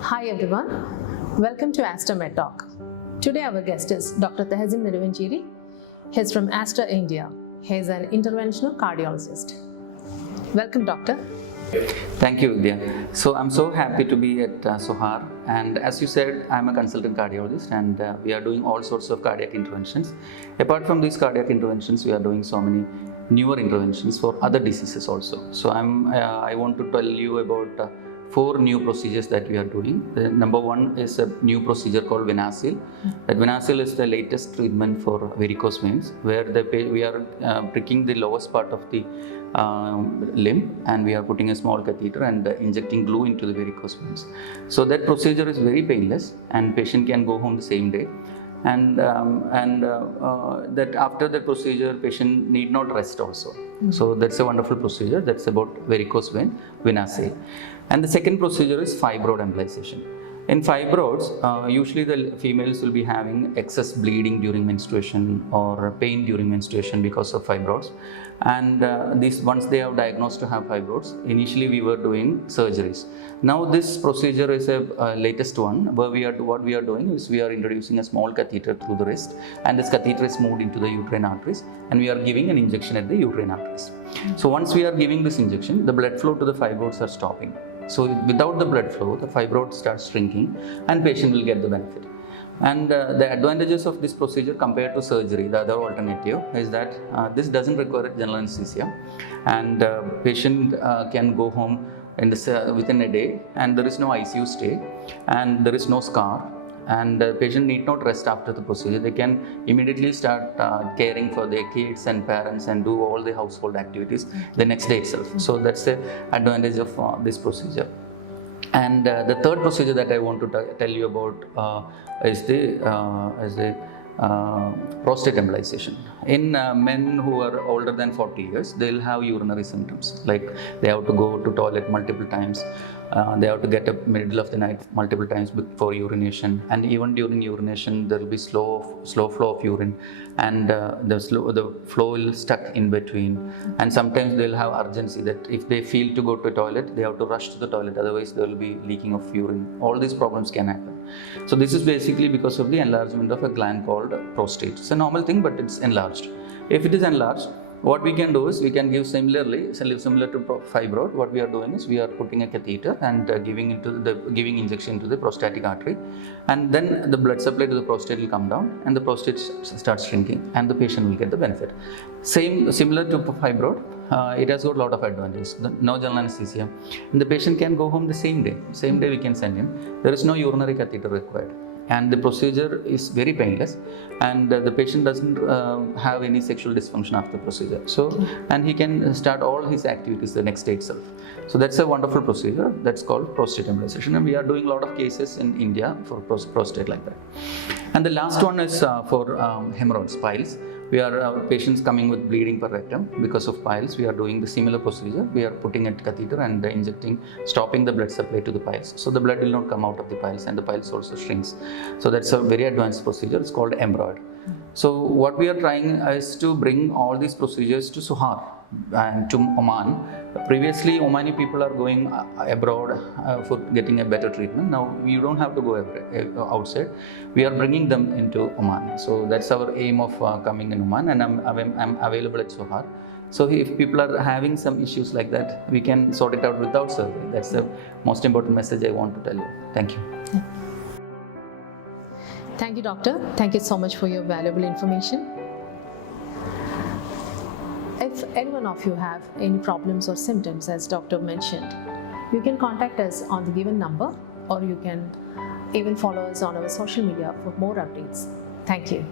Hi everyone, welcome to Aster Med Talk. Today our guest is Dr. Tahsin Neduvanchery. He is from Aster, India. He is an interventional cardiologist. Welcome, doctor. Thank you, Vidya. So I'm so happy to be at Sohar, and as you said, I'm a consultant cardiologist, and we are doing all sorts of cardiac interventions. Apart from these cardiac interventions, we are doing so many newer interventions for other diseases also. So I want to tell you about 4 new procedures that we are doing. Number 1 is a new procedure called Venacil. That Venacil is the latest treatment for varicose veins, where we are pricking the lowest part of the limb, and we are putting a small catheter and injecting glue into the varicose veins. So that procedure is very painless, and patient can go home the same day. And that after the procedure, patient need not rest also. So that's a wonderful procedure. That's about varicose vein, Venacil. And the second procedure is fibroid embolization. In fibroids, usually the females will be having excess bleeding during menstruation or pain during menstruation because of fibroids. And once they have diagnosed to have fibroids, initially we were doing surgeries. Now this procedure is a latest one, where what we are doing is we are introducing a small catheter through the wrist, and this catheter is moved into the uterine arteries, and we are giving an injection at the uterine arteries. So once we are giving this injection, the blood flow to the fibroids are stopping. So without the blood flow, the fibroid starts shrinking, and patient will get the benefit. And the advantages of this procedure compared to surgery, the other alternative, is that this doesn't require general anesthesia, and patient can go home within a day, and there is no ICU stay, and there is no scar, and the patient need not rest after the procedure. They can immediately start caring for their kids and parents and do all the household activities the next day itself. So that's the advantage of this procedure. And the third procedure that I want to tell you about is the prostate embolization. In men who are older than 40 years, they'll have urinary symptoms, like they have to go to toilet multiple times, they have to get up middle of the night multiple times before urination, and even during urination there will be slow flow of urine, and the flow will stuck in between, and sometimes they'll have urgency that if they feel to go to toilet, they have to rush to the toilet, otherwise there will be leaking of urine. All these problems can happen. So this is basically because of the enlargement of a gland called prostate. It's a normal thing, but it's enlarged. If it is enlarged, what we can do is we can give similar to fibroid. What we are doing is we are putting a catheter and giving injection into the prostatic artery, and then the blood supply to the prostate will come down, and the prostate starts shrinking, and the patient will get the benefit. Similar to fibroid, it has got a lot of advantages. No general anesthesia, and the patient can go home the same day. Same day we can send him. There is no urinary catheter required, and the procedure is very painless, and the patient doesn't have any sexual dysfunction after the procedure. So, and he can start all his activities the next day itself. So that's a wonderful procedure. That's called prostate embolization, and we are doing a lot of cases in India for prostate like that. And the last one is for hemorrhoids, piles. We are patients coming with bleeding per rectum because of piles. We are doing the similar procedure. We are putting a catheter and injecting, stopping the blood supply to the piles. So the blood will not come out of the piles, and the piles also shrinks. So that's a very advanced procedure. It's called embroid. So what we are trying is to bring all these procedures to Sohar and to Oman. Previously, Omani people are going abroad for getting a better treatment. Now you don't have to go outside. We are bringing them into Oman. So that's our aim of coming in Oman, and I'm available at Sohar. So if people are having some issues like that, we can sort it out without surgery. That's the most important message I want to tell you. Thank you. Thank you, doctor. Thank you so much for your valuable information. If any one of you have any problems or symptoms, as doctor mentioned, you can contact us on the given number, or you can even follow us on our social media for more updates. Thank you.